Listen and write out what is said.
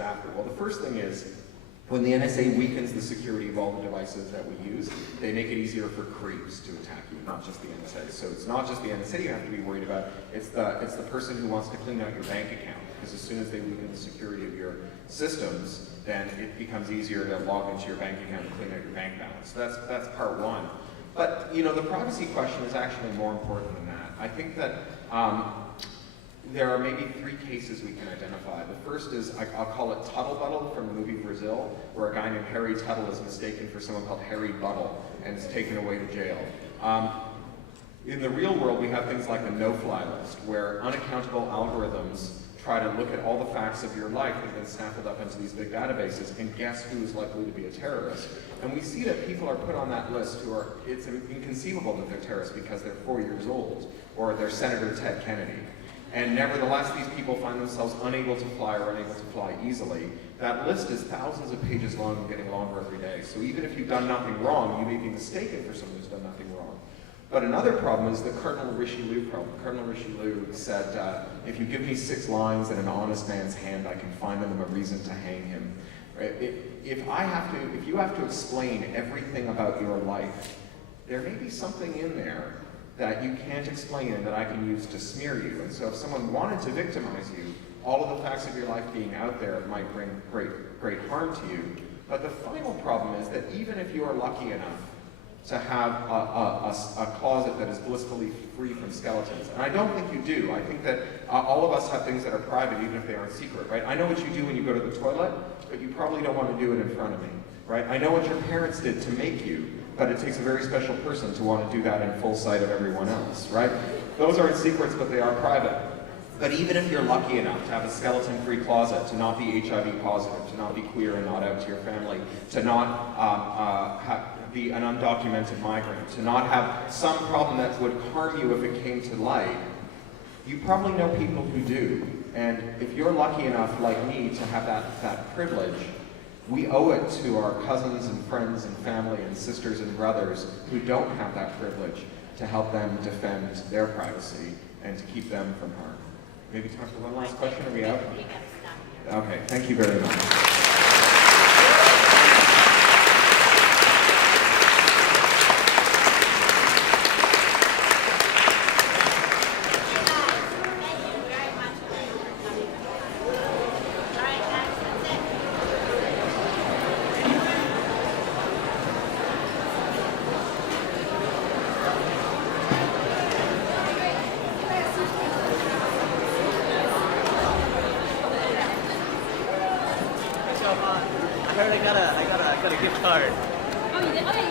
after? Well, the first thing is, when the NSA weakens the security of all the devices that we use, they make it easier for creeps to attack you, not just the NSA. So it's not just the NSA you have to be worried about, it's the person who wants to clean out your bank account. Because as soon as they weaken the security of your systems, then it becomes easier to log into your bank account and clean out your bank balance. So that's part one. But you know, the privacy question is actually more important than that. I think that there are maybe three cases we can identify. The first is, I'll call it Tuttle Buttle from the movie Brazil, where a guy named Harry Tuttle is mistaken for someone called Harry Buttle and is taken away to jail. In the real world, we have things like the no-fly list, where unaccountable algorithms try to look at all the facts of your life that have been sampled up into these big databases and guess who is likely to be a terrorist. And we see that people are put on that list who are, it's inconceivable that they're terrorists because they're 4 years old, or they're Senator Ted Kennedy. And nevertheless, these people find themselves unable to fly or unable to fly easily. That list is thousands of pages long and getting longer every day. So even if you've done nothing wrong, you may be mistaken for someone who's done nothing wrong. But another problem is the Cardinal Richelieu problem. Cardinal Richelieu said, if you give me 6 lines in an honest man's hand, I can find them a reason to hang him. If you have to explain everything about your life, there may be something in there that you can't explain and that I can use to smear you. And so if someone wanted to victimize you, all of the facts of your life being out there might bring great harm to you. But the final problem is that even if you are lucky enough to have a closet that is blissfully free from skeletons, and I don't think you do. I think that all of us have things that are private even if they aren't secret, right? I know what you do when you go to the toilet, but you probably don't want to do it in front of me, right? I know what your parents did to make you, but it takes a very special person to want to do that in full sight of everyone else, right? Those aren't secrets, but they are private. But even if you're lucky enough to have a skeleton-free closet, to not be HIV positive, to not be queer and not out to your family, to not be an undocumented migrant, to not have some problem that would harm you if it came to light, you probably know people who do. And if you're lucky enough, like me, to have that privilege, we owe it to our cousins and friends and family and sisters and brothers who don't have that privilege to help them defend their privacy and to keep them from harm. Maybe time for one last question. Are we out? Okay, thank you very much. I heard I got a gift card. Oh, you did? Okay.